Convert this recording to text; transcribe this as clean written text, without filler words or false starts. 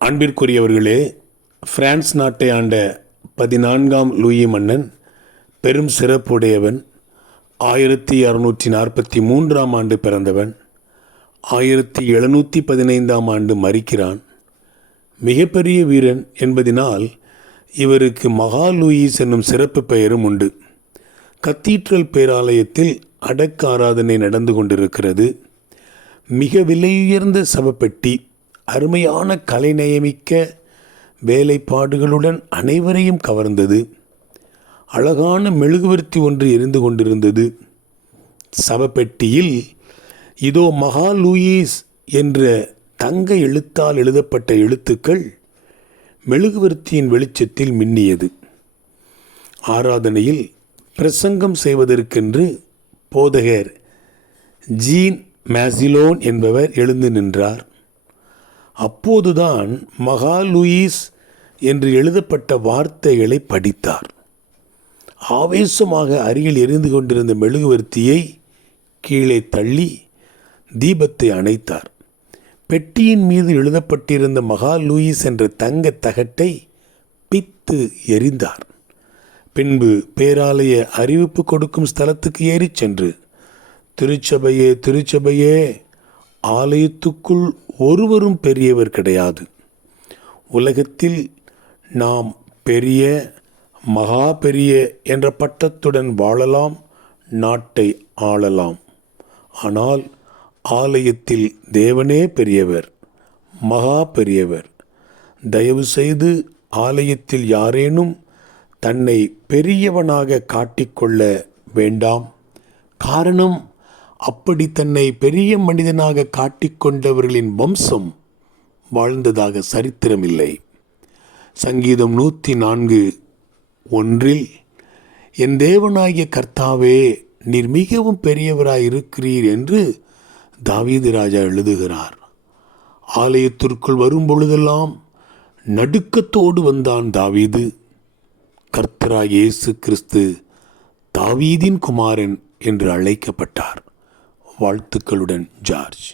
அன்பிற்குரியவர்களே, பிரான்ஸ் நாட்டை ஆண்ட 14ஆம் லூயி மன்னன் பெரும் சிறப்புடையவன். 1643ஆம் ஆண்டு பிறந்தவன். 1715ஆம் ஆண்டு மரிக்கிறான். மிகப்பெரிய வீரன் என்பதினால் இவருக்கு மகா லூயிஸ் என்னும் சிறப்பு பெயரும் உண்டு. கத்தீட்ரல் பேராலயத்தில் அடக்க ஆராதனை நடந்து கொண்டிருக்கிறது. மிக விலையுயர்ந்த சவப்பெட்டி அருமையான கலைநயமிக்க வேலைப்பாடுகளுடன் அனைவரையும் கவர்ந்தது. அழகான மெழுகுவர்த்தி ஒன்று எரிந்து கொண்டிருந்தது. சவப்பெட்டியில் இதோ மகா லூயிஸ் என்ற தங்க எழுத்தால் எழுதப்பட்ட எழுத்துக்கள் மெழுகுவர்த்தியின் வெளிச்சத்தில் மின்னியது. ஆராதனையில் பிரசங்கம் செய்வதற்கென்று போதகர் ஜீன் மேசிலோன் என்பவர் எழுந்து நின்றார். அப்போதுதான் மகா லூயிஸ் என்று எழுதப்பட்ட வார்த்தைகளை படித்தார். ஆவேசமாக அருகில் எரிந்து கொண்டிருந்த மெழுகுவர்த்தியை கீழே தள்ளி தீபத்தை அணைத்தார். பெட்டியின் மீது எழுதப்பட்டிருந்த மகா லூயிஸ் என்ற தங்க தகட்டை பித்து எறிந்தார். பின்பு பேராலய அறிவிப்பு கொடுக்கும் ஸ்தலத்துக்கு ஏறி சென்று, திருச்சபையே திருச்சபையே, ஆலயத்துக்குள் ஒருவரும் பெரியவர் கிடையாது. உலகத்தில் நாம் பெரிய மகா பெரிய என்ற பட்டத்துடன் வாழலாம், நாட்டை ஆளலாம். ஆனால் ஆலயத்தில் தேவனே பெரியவர், மகா பெரியவர். தயவு செய்து ஆலயத்தில் யாரேனும் தன்னை பெரியவனாக காட்டிக்கொள்ள வேண்டாம். காரணம், அப்படி தன்னை பெரிய மனிதனாக காட்டிக்கொண்டவர்களின் வம்சம் வாழ்ந்ததாக சரித்திரமில்லை. சங்கீதம் 104:1 என் தேவனாகிய கர்த்தாவே, நீர் மிகவும் பெரியவராயிருக்கிறீர் என்று தாவீது ராஜா எழுதுகிறார். ஆலயத்திற்குள் வரும் பொழுதெல்லாம் நடுக்கத்தோடு வந்தான் தாவீது. கர்த்தராகிய இயேசு கிறிஸ்து தாவீதின் குமாரன் என்று அழைக்கப்பட்டார். வாழ்த்துக்களுடன் ஜார்ஜ்.